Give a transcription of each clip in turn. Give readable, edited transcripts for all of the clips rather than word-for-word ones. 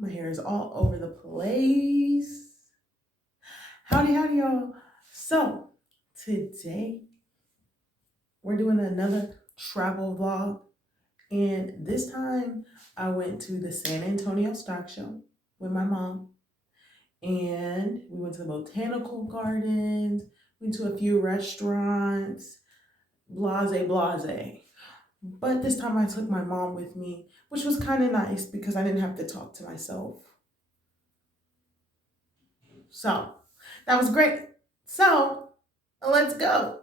My hair is all over the place. Howdy, howdy, y'all. So, today we're doing another travel vlog. And this time I went to the San Antonio Stock Show with my mom. And we went to the botanical gardens, went to a few restaurants, blase, blase. But this time I took my mom with me, which was kind of nice because I didn't have to talk to myself. So that was great. So let's go.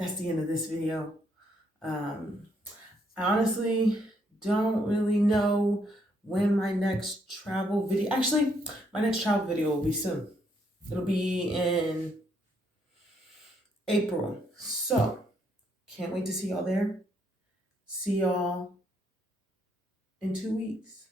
that's the end of this video. I honestly don't really know when my next travel video, actually, my next travel video will be soon. It'll be in April. So, can't wait to see y'all there. See y'all in 2 weeks.